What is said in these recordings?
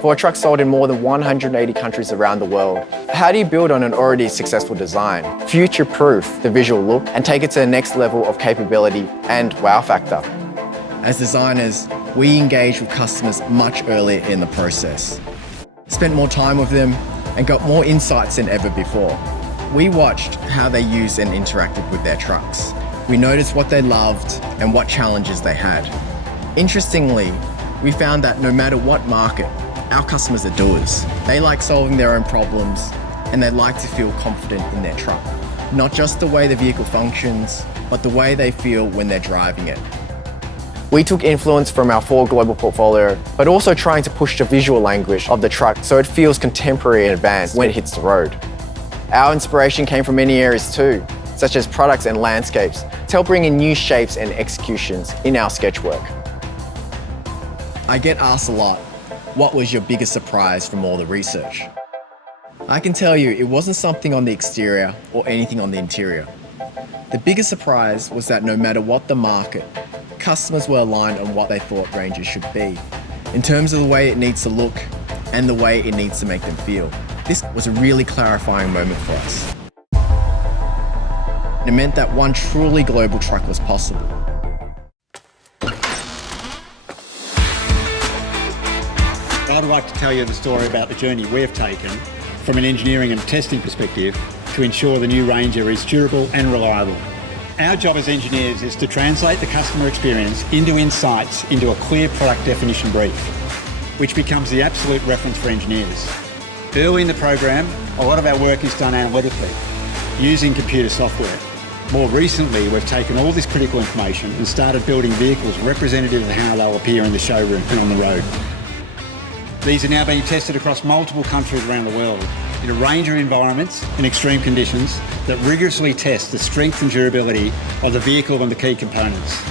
For a truck sold in more than 180 countries around the world, how do you build on an already successful design, future-proof the visual look, and take it to the next level of capability and wow factor? As designers, we engage with customers much earlier in the process, spent more time with them, and got more insights than ever before. We watched how they used and interacted with their trucks. We noticed what they loved and what challenges they had. Interestingly, we found that no matter what market, our customers are doers. They like solving their own problems, and they like to feel confident in their truck. Not just the way the vehicle functions, but the way they feel when they're driving it. We took influence from our Ford global portfolio, but also trying to push the visual language of the truck so it feels contemporary and advanced when it hits the road. Our inspiration came from many areas too, such as products and landscapes, to help bring in new shapes and executions in our sketch work. I get asked a lot, what was your biggest surprise from all the research? I can tell you it wasn't something on the exterior or anything on the interior. The biggest surprise was that no matter what the market, customers were aligned on what they thought Rangers should be, in terms of the way it needs to look and the way it needs to make them feel. This was a really clarifying moment for us. It meant that one truly global truck was possible. I'd like to tell you the story about the journey we've taken from an engineering and testing perspective to ensure the new Ranger is durable and reliable. Our job as engineers is to translate the customer experience into insights into a clear product definition brief, which becomes the absolute reference for engineers. Early in the program, a lot of our work is done analytically, using computer software. More recently, we've taken all this critical information and started building vehicles representative of how they'll appear in the showroom and on the road. These are now being tested across multiple countries around the world in a range of environments and extreme conditions that rigorously test the strength and durability of the vehicle and the key components.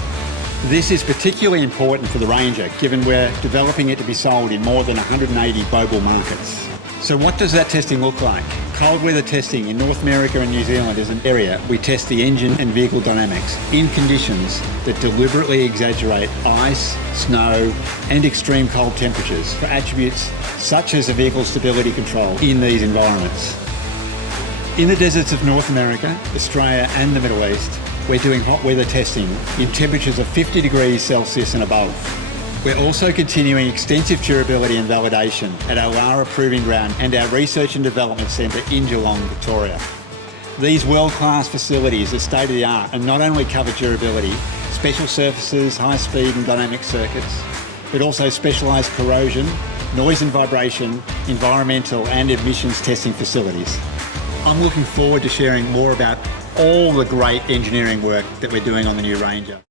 This is particularly important for the Ranger, given we're developing it to be sold in more than 180 global markets. So what does that testing look like? Cold weather testing in North America and New Zealand is an area we test the engine and vehicle dynamics in conditions that deliberately exaggerate ice, snow and extreme cold temperatures for attributes such as the vehicle stability control in these environments. In the deserts of North America, Australia and the Middle East, we're doing hot weather testing in temperatures of 50 degrees Celsius and above. We're also continuing extensive durability and validation at our Lara Proving Ground and our Research and Development Centre in Geelong, Victoria. These world-class facilities are state-of-the-art and not only cover durability, special surfaces, high-speed and dynamic circuits, but also specialised corrosion, noise and vibration, environmental and emissions testing facilities. I'm looking forward to sharing more about all the great engineering work that we're doing on the new Ranger.